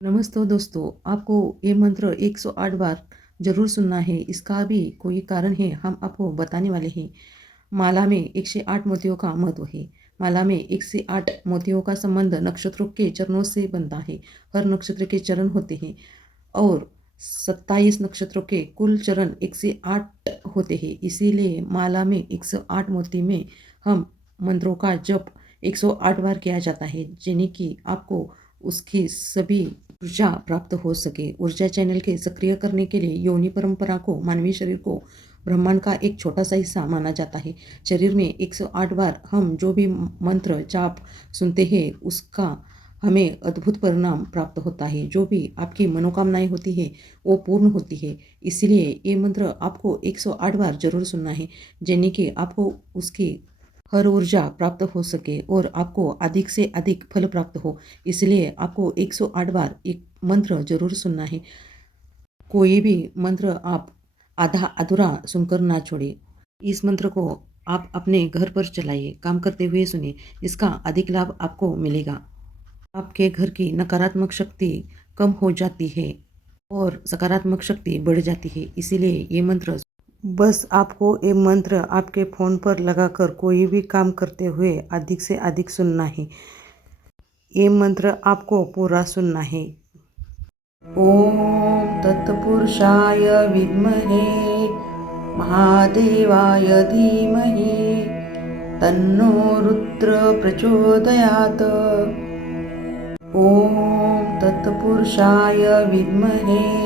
नमस्ते दोस्तों, आपको ये मंत्र 108 बार ज़रूर सुनना है। इसका भी कोई कारण है, हम आपको बताने वाले हैं। माला में 108 मोतियों का महत्व है। माला में 108 मोतियों का संबंध नक्षत्रों के चरणों से बनता है। हर नक्षत्र के चरण होते हैं और 27 नक्षत्रों के कुल चरण 108 होते हैं। इसीलिए माला में 108 मोती में हम मंत्रों का जप 108 बार किया जाता है, जिन्हें कि आपको उसकी सभी ऊर्जा प्राप्त हो सके। ऊर्जा चैनल के सक्रिय करने के लिए योनि परंपरा को, मानवीय शरीर को ब्रह्मांड का एक छोटा सा हिस्सा माना जाता है। शरीर में 108 बार हम जो भी मंत्र, जाप सुनते हैं, उसका हमें अद्भुत परिणाम प्राप्त होता है। जो भी आपकी मनोकामनाएँ होती है, वो पूर्ण होती है। इसलिए ये मंत्र आपको 108 बार ज़रूर सुनना है जिन्हें कि आपको उसकी हर ऊर्जा प्राप्त हो सके और आपको अधिक से अधिक फल प्राप्त हो। इसलिए आपको 108 बार एक मंत्र ज़रूर सुनना है। कोई भी मंत्र आप आधा अधूरा सुनकर ना छोड़े। इस मंत्र को आप अपने घर पर चलाइए, काम करते हुए सुनिए। इसका अधिक लाभ आपको मिलेगा। आपके घर की नकारात्मक शक्ति कम हो जाती है और सकारात्मक शक्ति बढ़ जाती है। इसीलिए ये मंत्र बस आपको ये मंत्र आपके फ़ोन पर लगाकर कोई भी काम करते हुए अधिक से अधिक सुनना है। ये मंत्र आपको पूरा सुनना है। ओम तत्पुरुषाय विद्महे, महादेवाय धीमहि, तन्नो रुद्र प्रचोदयात्। ओम तत्पुरुषाय विद्महे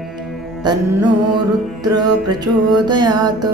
तन्नो रुद्र प्रचोदयात्।